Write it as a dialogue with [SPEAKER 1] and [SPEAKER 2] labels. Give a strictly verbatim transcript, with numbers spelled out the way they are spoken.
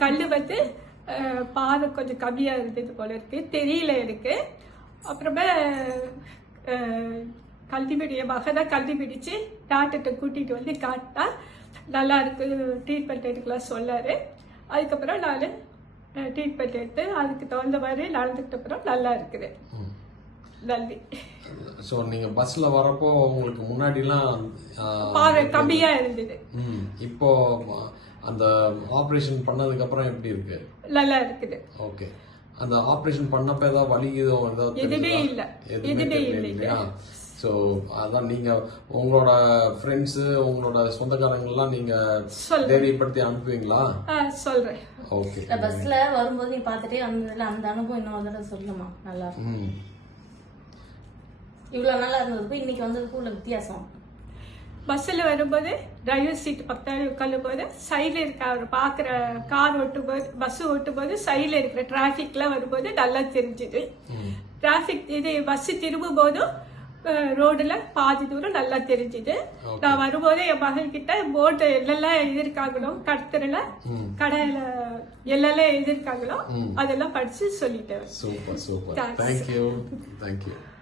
[SPEAKER 1] கல் வந்து பாதை கொஞ்சம் கம்மியாக இருந்தது போல இருக்கு, தெரியல எனக்கு. அப்புறமா கல்வி பிடி என் மகன் தான் கல்வி பிடிச்சு டாக்டர்கிட்ட கூட்டிகிட்டு வந்து காட்டினா நல்லா இருக்கு, ட்ரீட்மெண்ட் எடுக்கலாம் சொல்லாரு. அதுக்கப்புறம் நான் ட்ரீட்மெண்ட் எடுத்து அதுக்கு தகுந்த மாதிரி நடந்துக்கிட்ட அப்புறம் நல்லா இருக்குது. நன்றி.
[SPEAKER 2] ஸோ நீங்க பஸ்ல வரப்போ உங்களுக்கு முன்னாடிலாம்
[SPEAKER 1] பார்வை கம்மியா இருந்தது,
[SPEAKER 2] இப்போ அந்த ஆபரேஷன் பண்ணதுக்கு அப்புறம் எப்படி இருக்கு?
[SPEAKER 1] நல்லா இருக்குது.
[SPEAKER 2] ஓகே. அந்த ஆபரேஷன் பண்ணப்ப ஏதாவது வலி ஏதாவது
[SPEAKER 1] எதுவுமே இல்ல, எதுவுமே இல்லையா?
[SPEAKER 2] ஸோ அதான் நீங்க உங்களோட ஃப்ரெண்ட்ஸ் உங்களோட சொந்தக்காரங்கெல்லாம் நீங்க தைரியப்படுத்தி அனுப்புவீங்களா?
[SPEAKER 1] சொல்றேன்.
[SPEAKER 2] ஓகே.
[SPEAKER 3] பஸ்ல வரும்போது நீ பாத்துட்டே வந்ததுல அந்த அனுபவம் இன்னொரு தடவை சொல்லுமா? நல்லா இருக்கும். இவ்வளவு நல்லா இருந்ததுக்கு இன்னைக்கு வந்ததுக்கு உள்ள வித்தியாசம்.
[SPEAKER 1] பஸ்ஸில் வரும்போது டிரைவர் சீட்டு பக்கத்தில் உட்காரும் போது சைடில் இருக்க அவர் பார்க்குற கார் ஓட்டும் போது பஸ் ஓட்டும் போது சைடில் இருக்கிற டிராஃபிக்லாம் வரும்போது நல்லா தெரிஞ்சுது. டிராஃபிக் இது பஸ் திரும்பும் போதும் ரோடுல பாதி தூரம் நல்லா தெரிஞ்சுது. நான் வரும்போதே என் மகன் கிட்ட போர்டு எல்லாம் எழுதிருக்காங்களோ, கடத்தல கடையில எல்லாம் எழுதிருக்காங்களோ அதெல்லாம் படிச்சு சொல்லிட்டேன்.
[SPEAKER 2] Super super. Thank you thank you.